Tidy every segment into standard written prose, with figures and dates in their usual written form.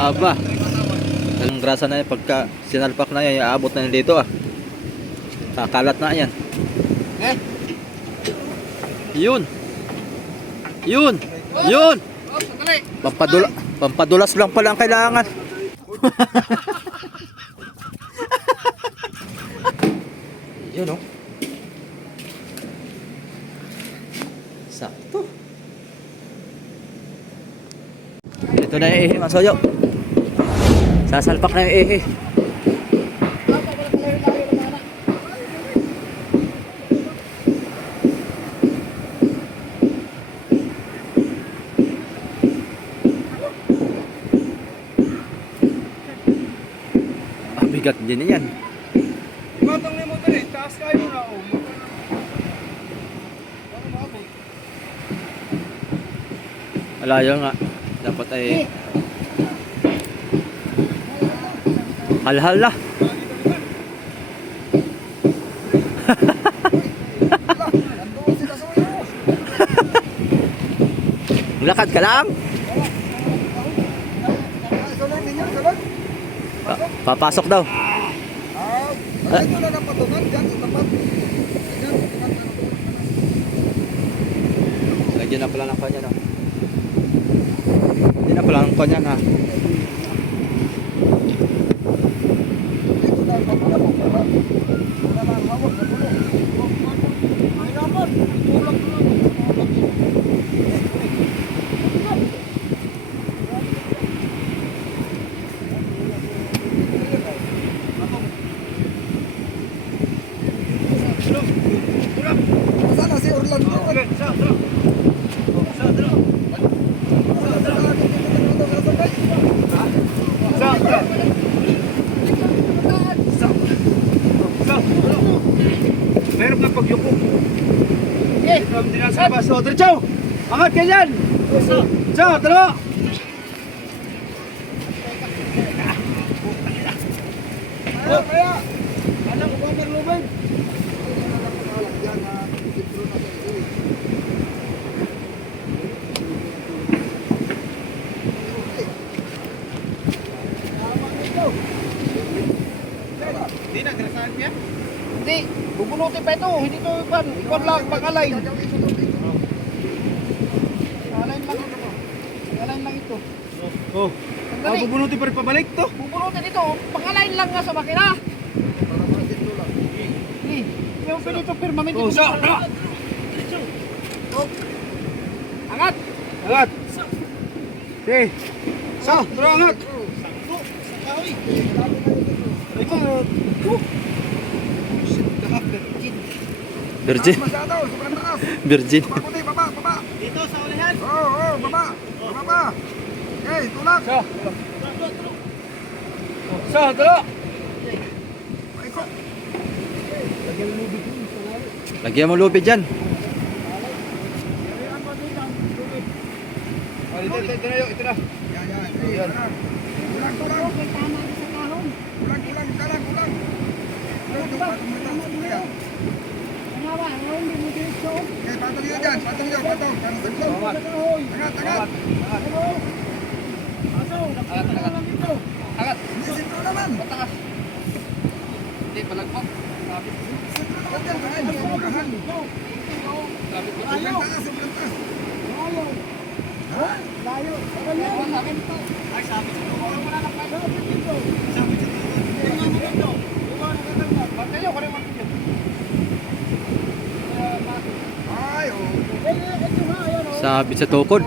Aba. Ang grasa na yan, pagka sinalpak na yan, aabot na yan dito ah. Kakalat na yan. Yun. Yun. Yun. Pampadulas lang pala ang kailangan. Yun oh. Sakto. Ito na yung ihi, masoyo. Sasalpak na yung ihi. Bigat din yan. Matang ni mo dali, taas kayo na oh. Malayo nga. Dapat ay halhal na. Lakad ka lang. Papasok daw. Lagyan na pala ng kanya no. Hindi na pala ng kanya na. Sana si Orlando. Meron na pagyuko. Ikaw din ang sabas. So, diretso! Angat ka dyan! So, dalawa! Kaya! Anong water lumen? Hindi na, kinasahan niya? Hindi, bubunutin pa ito. Hindi ito ikon lang, pang-align. Align lang ito. Align lang ito. Oh, bubunutin pa rin pabalik to? Bubunutin ito, pang-align lang nga sa makina. Yung pinito firmament ito. So, angat! Angat! Okay. So, tara angat! Ikot! Virgin. Virgin. Baba. Dito sa ulihan? Oo, baba. Baba. Okay, tulak. So, dalo. Ikot. Lagyan mo lubid dyan. Ito na yun, ito na. Yan. Kulang. Okay, patong yun dyan. Patong yun, patong. Angat. Sintro naman. Hindi, palagpak. Layo. Ay, sabi sa tuwa. Wala na pa. Sabi sa tuwa. Pagkayo, kare man dito. Ay, oh. Sabit sa tukod.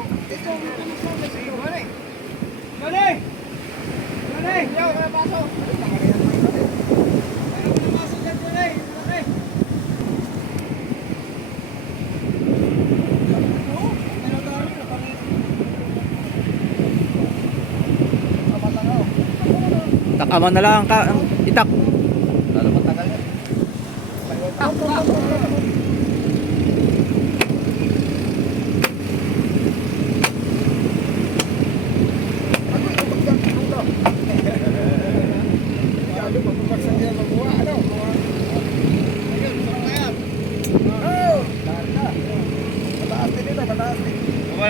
Takaman na lang ka itak. Lalo matagal yan.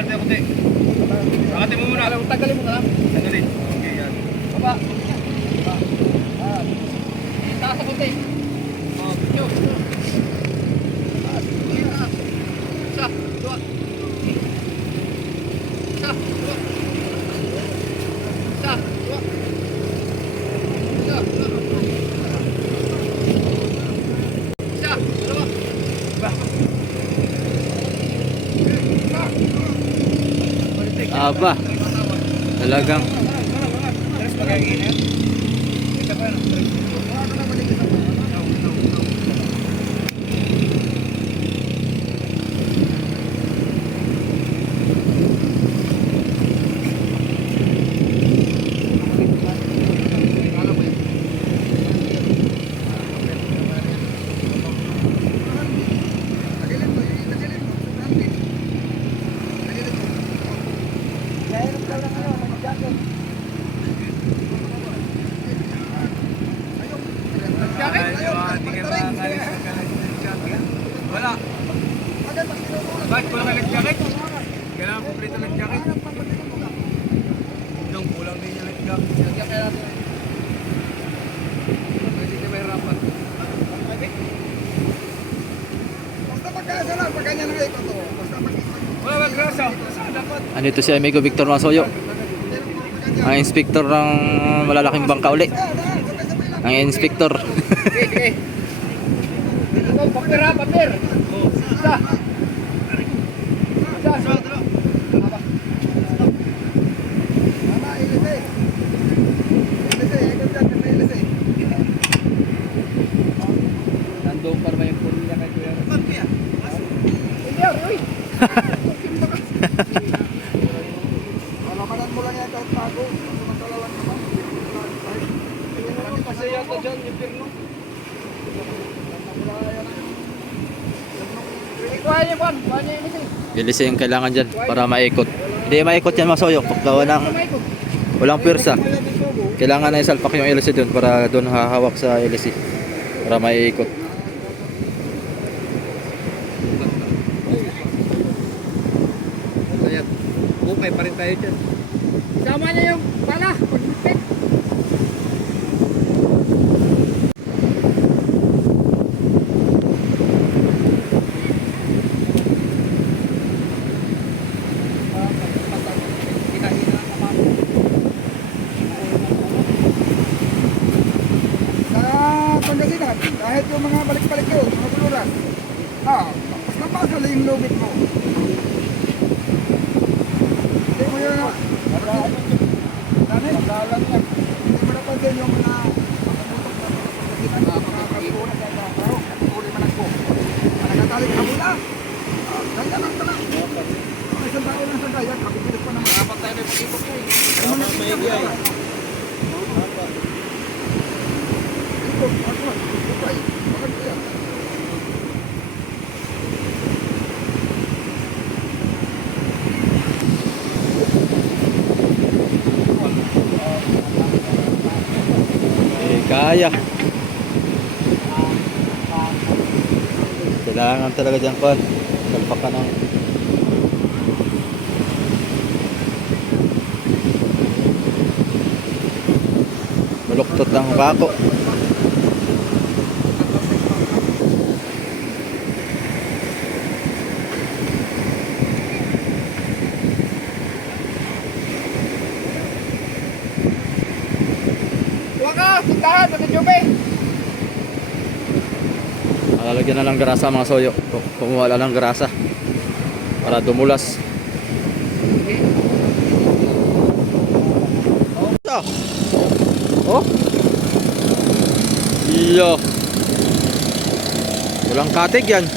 natin ako, te. Angatin mo muna. Tagalin mo na lang. Tagalin. Okay, yan. Baba. Baba. Itaas ako, te. Yun. Isa, dua. Isa, dua. Isa, dua. Isa, dua. Isa, dua. Aba. Talagang Terus pakai gini. Kita kan. Wala. Bakit ko lang nag-jacket? Kailangan kompleto ng jacket. Yung kulang din yung jacket. Kaya hindi na mahirapan. Basta pagkasa lang, pag ganyan na ito to. Basta pag-isa. Wala maggrasa. Dapat. Andito si amigo Victor Masoyo, ang inspektor ng malalaking bangka uli. Ang inspektor. Sige. Ito, papir ha, papir. Isa. Isa, isa. Mama, ilisi. Ilisi, ikot dyan, kami ilisi. Nandong para may puno niya kay Kuya. Hindi, uy. Malamanan mo lang yan kahit bago. Masala lang naman. Kasi yata dyan, yung pirno. Kuha niyo, Juan. Kuha niyo yung ilisi. Ilisi yung kailangan dyan para maikot. Hindi maikot yan Masoyo. Pagkawa ng walang pwersa. Kailangan na isalpak yung ilisi dun para doon hahawak sa ilisi. Para maiikot. Ayan. Okay pa rin tayo dyan. Sama niya yung pala. Pag-ipit. Pangasinan, kahit yung mga balik-balik yun, mga tuluran. Mas napasal yung lubid mo. Hindi mo yun na. Pagdalang yan. Hindi mo napansin yung mga pangasinan, mga kasunan sa ilang tao. Tuloy managpo. Managkatalik ka mula. Ganda lang ka lang. Ang isang tao lang sa gaya, kapipilis pa naman. Dapat tayo na pag-ipok ko eh. Ay mo nakikita mo. Kaya. Kailangan talaga dyan kon. Salpak ka ng maluktot ng bako. Tindahan, pati Jupe. Lalagyan na ng grasa mga soyo. Kumuha ng grasa para dumulas. Oh. Iyo. Walang katig yan.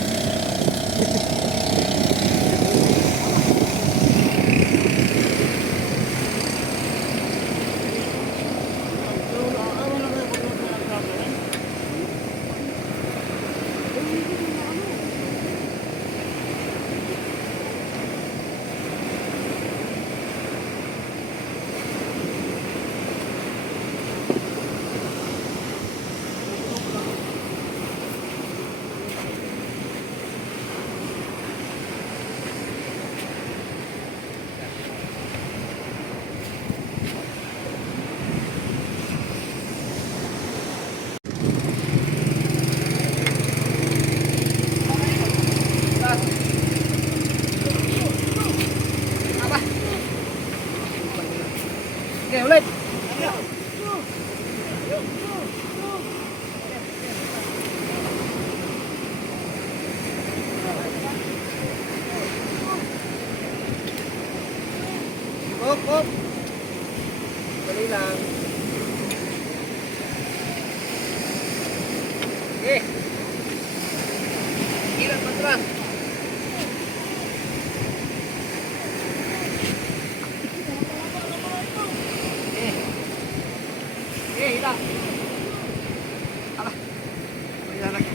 Hop! Dali lang. Okay. Ilan matras? Hilang. Alah. Ayan lagi.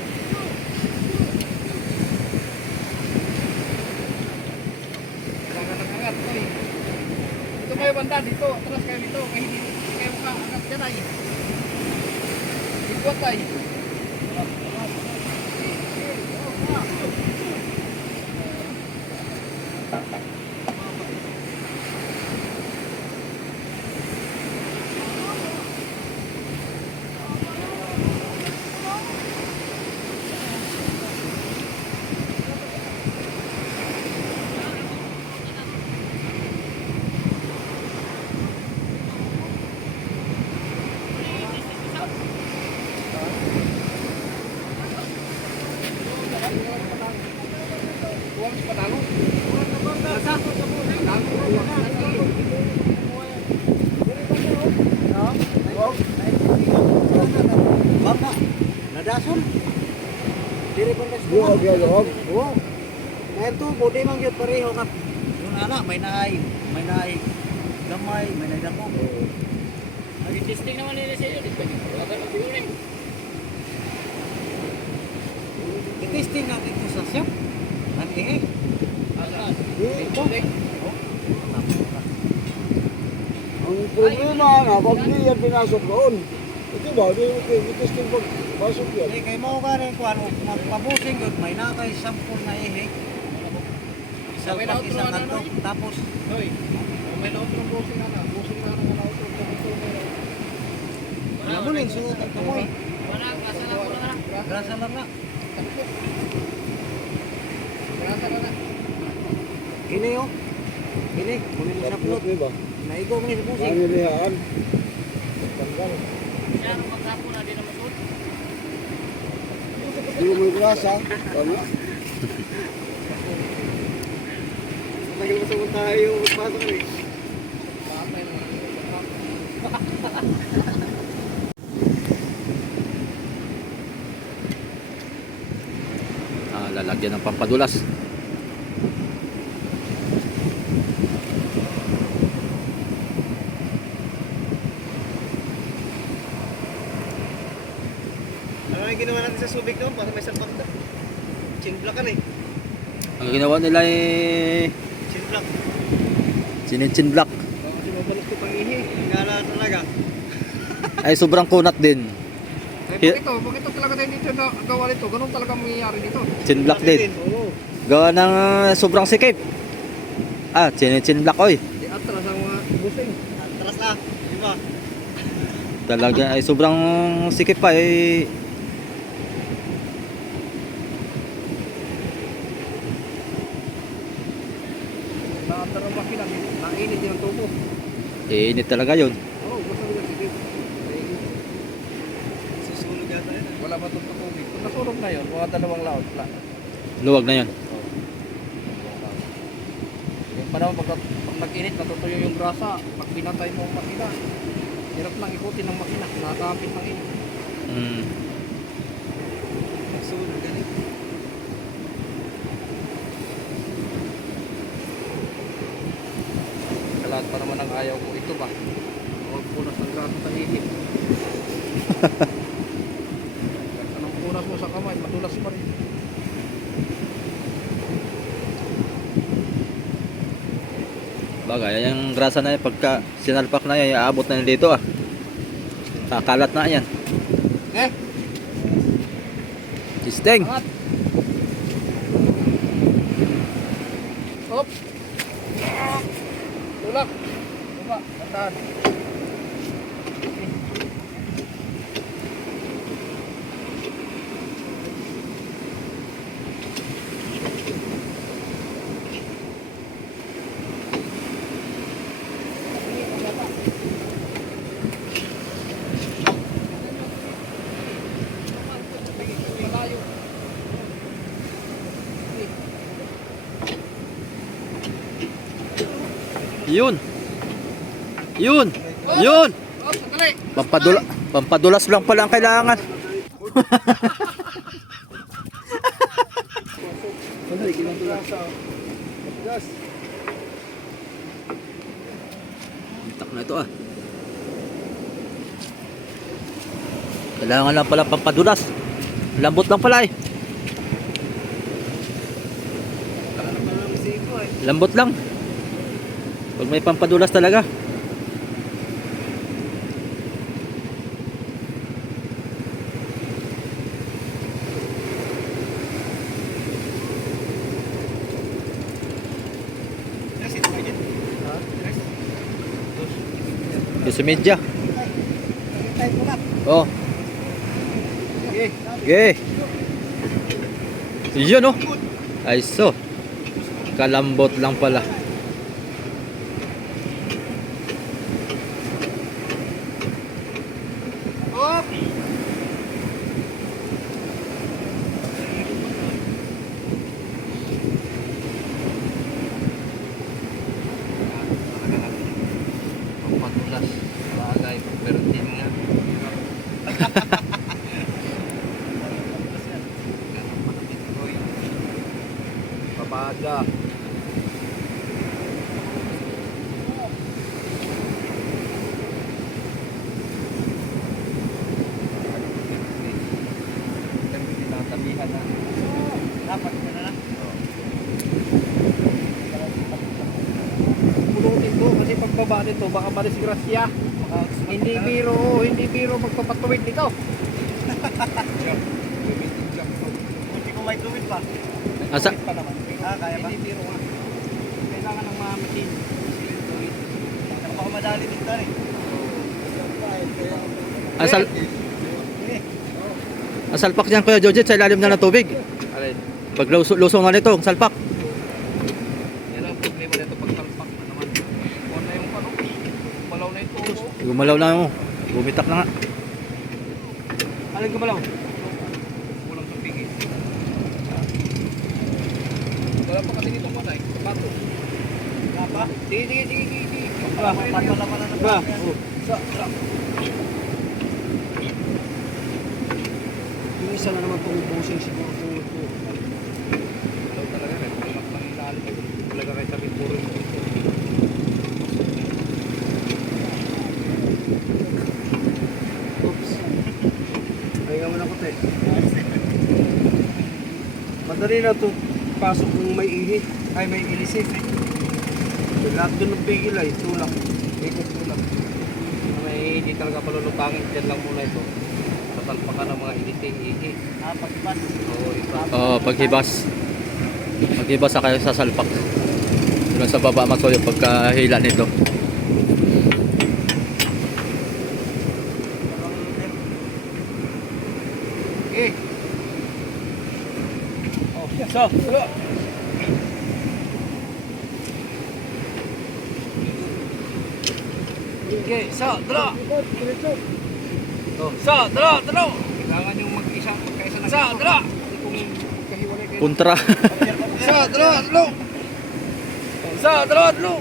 Angat-angat. Dito kayo banda, dito. Atras kayo dito. Hindi kayo makaangat dyan ay. Ikuat ay. Baka, nadason. Diri pa nas. Luwag yan, luwag. Oo. Ngayon to, budi mang yun pareho ka. Yung anak, may naay, gamay, may naay dako. Nag-testing naman nila sa'yo. Di ba? Wala ka siguro eh. I-testing natin ito sa siyam. Nag-ihi. Asan? Ito. Ang problema na, pag di yan pinasok doon. Ito ba, di mo testing pag pasok yan. Eh, kay mo ka rin kung ano, magpabusing yun, may nakay sampul na ihi. Isang May pag na-outro isang na, kanto. no? Tapos, Hoy, may na-outro bossing na na. Bossing na na na-outro. alam mo rin, suot ang tumoy. Wala, klasa lang ko na. Grasa lang na. Klasa lang na. Kini oh. Kini, kunin mo sa plot. Di ba? Naigo mo ni sa busing. Nanilihaan. Tanggal. Yan, magkapo na din naman suot. Di mo may grasa. Tama. Tagal mo sa tayo, pasok rin. Patay naman. Lalagyan ng pampadulas. Ano yung ginawa natin sa Subic noon? Para may salpak na. Chinblock kan eh. Ang ginawa nila ay Chinblock. chin block. Kasi mabalot ko pang ihi. Ingala talaga. Ay sobrang kunat din. Eh, bakit ito talaga tayo dito na gawa nito? Ganun talaga mangyayari dito. Chin block din. Oo. Gawa ng sobrang sikip. Chin block oy. Di atras ang mga busing. Atras na. Diba? Talaga ay sobrang sikip pa eh. Nakatar ang makina. Nainit din ang tubo. Init talaga yun. Oo, gusto nila sige. Susulog yata yun. Wala ba itong tubig? Kung nasunog na yun, mga dalawang laot. Luwag na yun. Yung panahon, pag nag-init, natutuyo yung grasa. Pag pinatay mo ang makina, hirap lang ikutin ng makina. Nakakapit ng init. Mm. Susulog galing. Lahat pa naman ang ayaw ko ito ba? Huwag punas ng grasa sa init. Anong punas mo sa kamay, madulas pa rin. Bagay, yung grasa na yan, pagka sinalpak na yan, aabot na yan dito Kakalat na yan. Eh, Testing. angat! Hop! Tulak! Diba, tandaan. Yun. Yun! Yun! Oh, sandali. Pampadulas lang pala ang kailangan. Bitak na ito ah. Kailangan lang pala pampadulas. Lambot lang pala eh. Lambot lang. Pag may pampadulas talaga. Yung sa media. Oh. Okay. Yun oh. Ay so. Kalambot lang pala. Oh. Pampadulas. Bagay, pero din nga. Papaga. Dapat na na. Pulutin ko kasi pagbaba nito baka madisgrasya. Hindi biro magpapatuwid nito. Hindi ko may tuwid pa. Asa? Pa naman. Kaya ba? Hindi biro nga. Kailangan ng mga machine. Napakamadali din ito eh. Ang salpak niyan Kuya Jojet sa ilalim na ng tubig. Alin? Pag lusong na nito, ang salpak. Yan ang problema nito pag salpak na naman. Kung na yung ano, malaw na yung tubo. Gumalaw na mo. Bumitak na nga. Alin gumalaw? Kulang sa pigil. Wala pa kasi dito patay. Sapato. Wala pa? Sige. Papalaman na ba? Yung isa na naman pumupusin siguro kung Ito talaga rin. Tulak lang ilalim. Talaga kayo sabi puro yung ito. oops. Ay nga muna ko te. Madali na to pasok kung may ihi. Ay may ilisip. Lahat doon ng bigil ay tulak. Ikot tulak. May hindi talaga palulupangin. Diyan lang muna ito. Tatalpakan ng mga editing ihi. Pag-ibas. Oo, iba. Oh, paghibas. Paghibas sa kayo sa salpak. Yun sa baba masoyo pagkahila nito. Eh. Oh, so, tulo. Okay, so, tulo. Oh, so, tulo. Kailangan yung mag-isa na. So, tulo. Kung kahiwalay kayo. Kontra. So, tulo. So, tulo.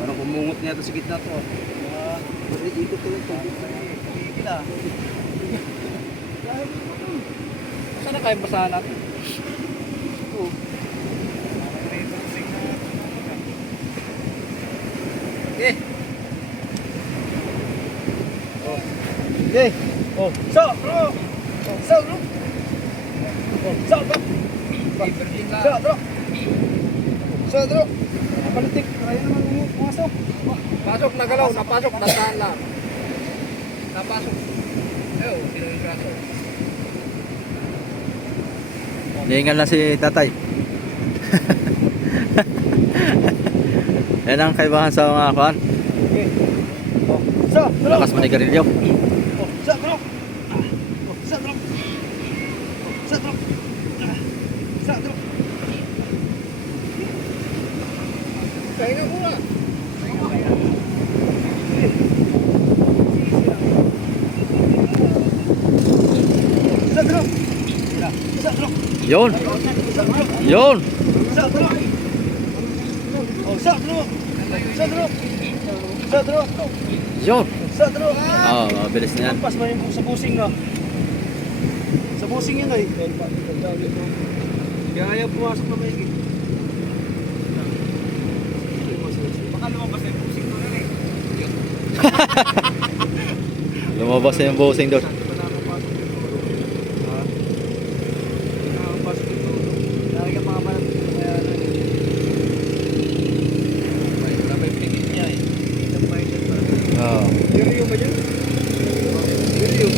Parang kumungot niya ito sa gitna to. Ikot ko lang to. Kita. Saan na kayo basahan natin? Oo. Okay. Oh. Okay. Oh, so, bro. Oh, so, bro. Oh, so, bro. So, bro. So, bro. Napalitik. Kaya naman pumasok. Pasok na galaw. Napasok. Nasaan lang. Napasok. Ayaw, sino yung graso? Nihingal na si tatay. Yan ang kaibahan sa mga kuhan. Okay. Oh, so, bro. Lakas manigarilyo. Oh, sa bro. Oh, sa bro. Sa bro. Sa bro. Kaya nga muna. Sa bro. Sa bro. Yun. Sa bro. Yun. Sa bro. Oh, sa bro. Sa bro. Sa Sa dro. Yun. Sa dro. Oo, mabilis na yan. Pas man yung sa busing na. Sa busing yun ay. Kaya ayaw pumasok na maigi. Baka lumabas na yung busing doon eh. Lumabas na yung bossing doon. Oo. Stereo ba dyan? Stereo.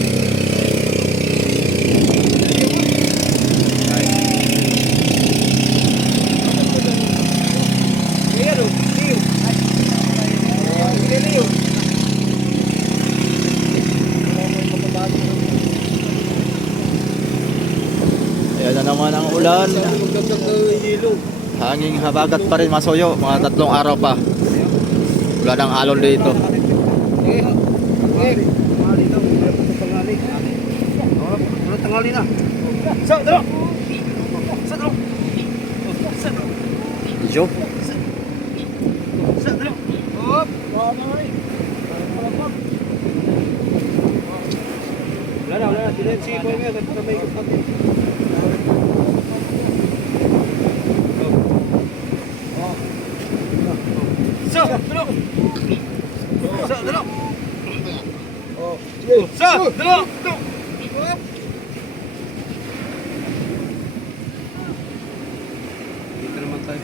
Ayan o, Leo. Leo. Ayan na naman ang ulan. Magdagdag na hilo. Hanging habagat pa rin masoyo. Mga 3 araw pa. Wala nang alon dito. Tangali daw, meron pa tangali. Wala tangali na. Sa dro. Sa dro. Sa dro. Yo. Sa dro. Hop. Wala na. Sige po nga, para may ikot natin. Sa dro. Sa dro. Sa dro. Dito naman tayo.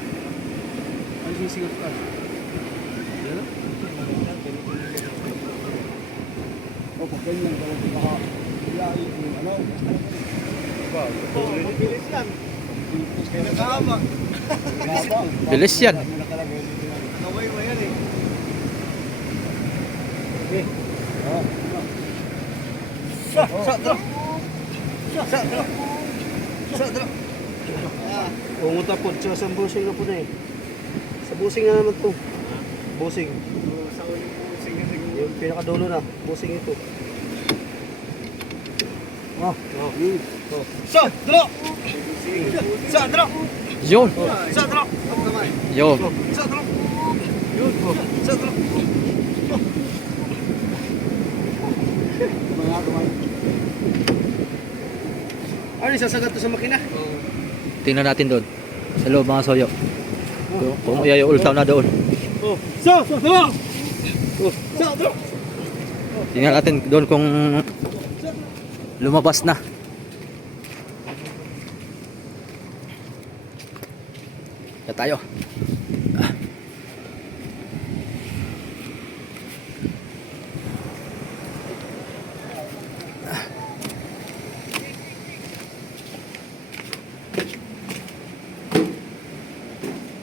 Ano sisigot ka? Yan na? O, pag ganyan, baka ilahin yung ano. Bilis yan. Nakahabang. Bilis yan. Naway mo yan eh. Okay. Sa dro. Sa dro. Sa dro. Unguta po, sa busing na po na eh. Sa busing na naman to. Busing. Sa uling busing na siguro. Yung pinakadulo na, busing ito. Sa dro. Sa dro. Yun. Sa dro. Yun. Sa dro. Yun. Sa dro. Ano sasagat to sa makina? Tingnan natin doon. Sa loob mga soyo. Kung iyayo ultaw na doon. Oh, sa dro. Oh, sa dro. Tingnan natin doon kung lumabas na. Kaya tayo.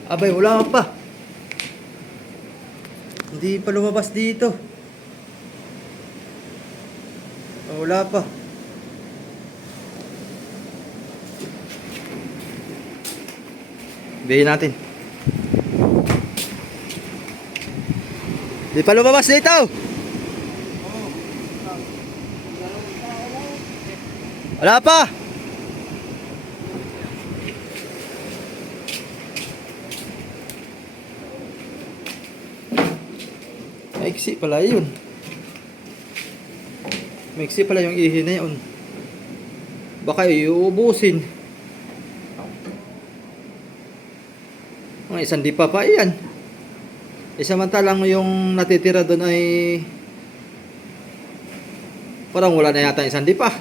Abay, wala pa. Hindi pa lumabas dito. Wala pa. Bihin natin. Di pa lumabas dito. Wala pa. Maiksi pala yun. Maiksi pala yung ihi na yun. Baka iuubusin. Mga isang dipa pa yan. Samantalang yung natitira doon ay parang wala na yata isang dipa.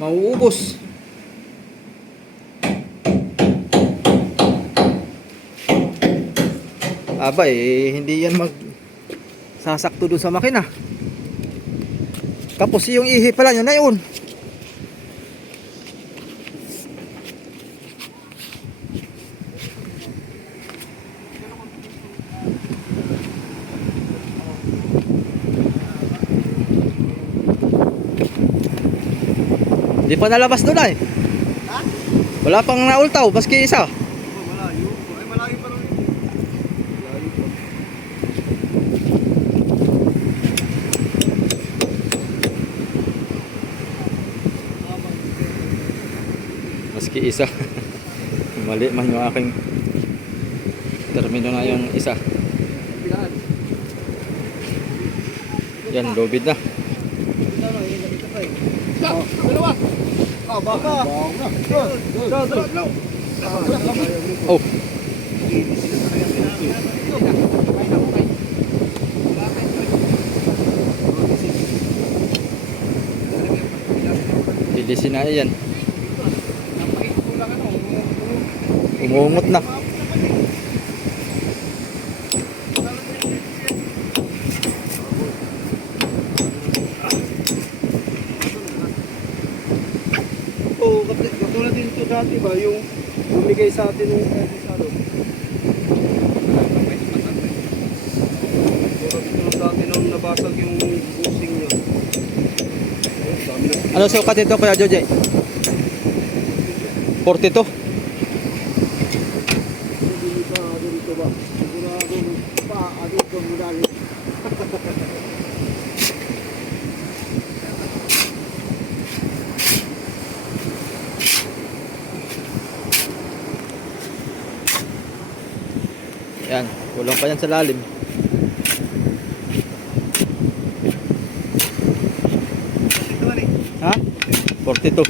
Mauubos. Aba hindi yan sasakto doon sa makina. Tapos yung ihi pala yun na yun. Hindi pa nalabas doon ay. Ha? Wala pang naultaw, maski isa. Malayo. Ay, malayo pa rin. Malayo pa. Maski isa. Mali man yung aking Termino na yung isa. Yan, lubid na. Dalawa. Oh, baka. Oh, lilisin na yan. Umungot na. Oo, katulad din ito dati ba, yung bumigay sa atin ng Saro. Tulad ito dati nung nabasag yung busing niya. Ano sukat ito, Kuya Joje? 42. Dito ba? Sigurado pa, dito mo dali. Yan, kulang pa yan sa lalim. Ha? 42.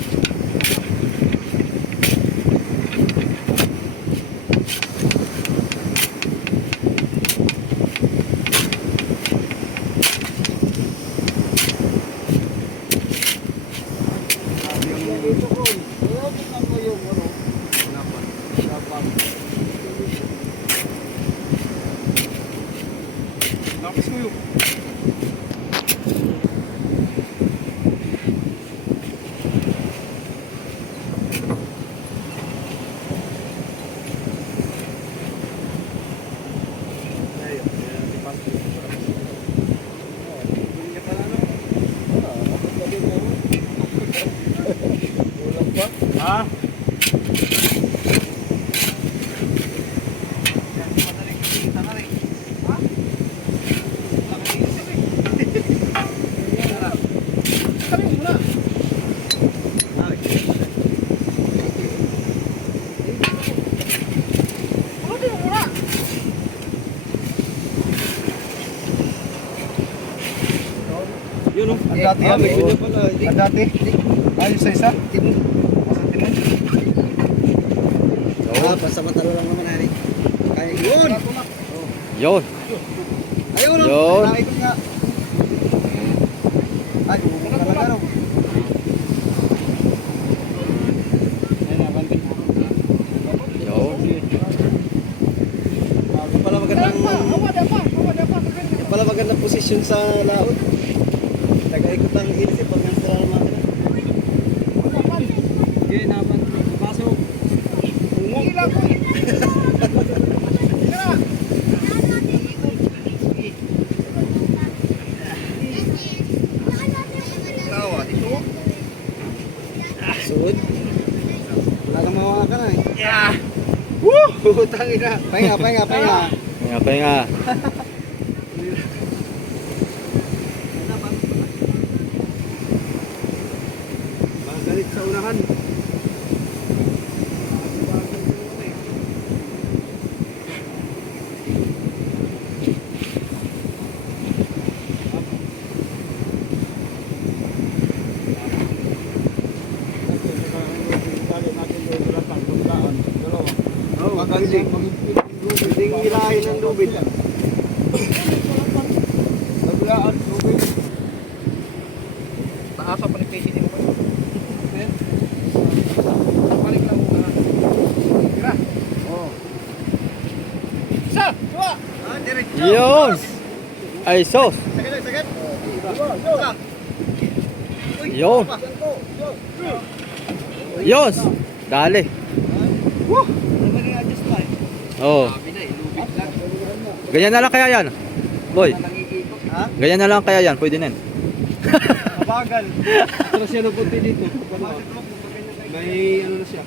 Dito ko. Ayaw tingnan mo yung ano. Dapat. Lapis ko yun. Ha? Yun o, ang dati yan. Ang dati. Ayos sa isa. Timon. Masang timon. Basta matalo lang naman hari. Kaya yun. Yun. Ayun. Yun. Naikot nga. Ay, bumukha talaga no. Yun. Yung pala magandang yung pala magandang posisyon sa laot. Taga-ikot ang ilisip pag nang sira ng makina. Sige, naman. Pasok. Ilang ko. Tawa, dito. Suod. Wala kang mawawa ka na eh. Yeah! Woo! Putangin na. Pahinga. Pahinga, pahinga. Magalit sa unahan. Hindi ilahin ng lubid. Naglaan, lubid. Taasa pa ni Casey din mo. Balik lang muna. Tira. Oh. Isa, dua. Yun. Ay, sos. Sagad. Yun. Yos. Dali. Oh. Ganyan na lang kaya yan. Boy. Ha? Ganyan na lang kaya yan. Pwede na yan. Mabagal. Pero siya napunti dito. May ano na siya.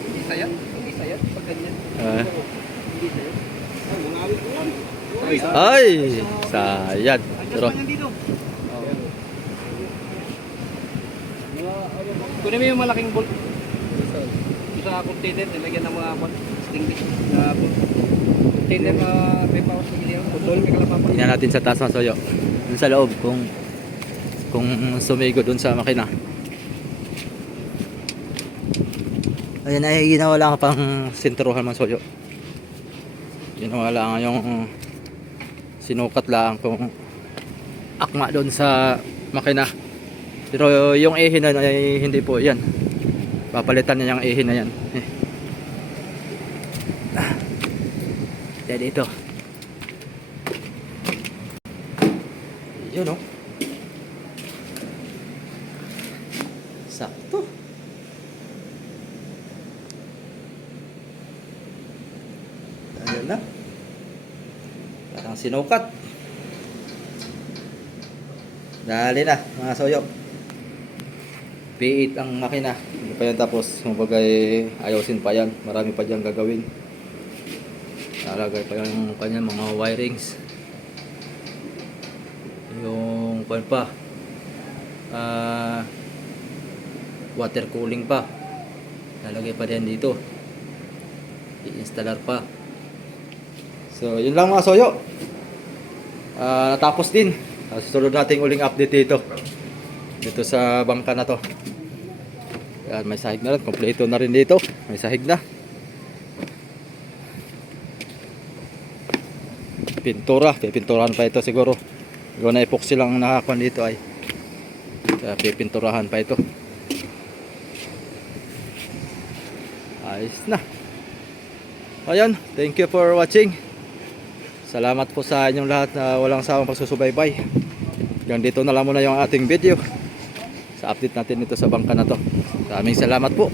Hindi sayat. Hindi sayat. Pag ganyan. Ah. Hindi sayat. Ay, sayad. Pero, Kunin mo yung malaking bolt. Yung sa container, nilagyan ng mga sting na bolt. container na may power pagilihan. Putol, may kalapapa. Tingnan natin sa taas mga soyo. Dun sa loob kung sumigo dun sa makina. Ayan ay ginawa lang pang sinturuhan mga soyo. Ginawa lang yung sinukat lang kung akma doon sa makina. Pero yung ehin na ay hindi po yan. Papalitan niya yung ehin na yan. Kaya dito. Yun o. Sakto. Ayan na. Parang sinukat. Dali na mga soyo. P8 ang makina. Hindi pa yan tapos. Kumbaga ayusin pa yan. Marami pa dyan gagawin. Nalagay pa yung kanya mga wirings. Yung pan pa. Water cooling pa. Nalagay pa din dito. I-installar pa. So yun lang mga soyo. Natapos din. Susunod nating uling update dito sa bangka na to. Yan, may sahig na rin, kompleto na rin dito, may sahig na. Pintura, pipinturahan pa ito siguro. Siguro na epoxy lang nakakuan dito ay. Kaya pipinturahan pa ito. Ayos na. Ayan, thank you for watching. Salamat po sa inyong lahat na walang sawang pagsusubaybay. Hanggang dito na lang muna yung ating video sa update natin dito sa bangka na to. Maraming salamat po.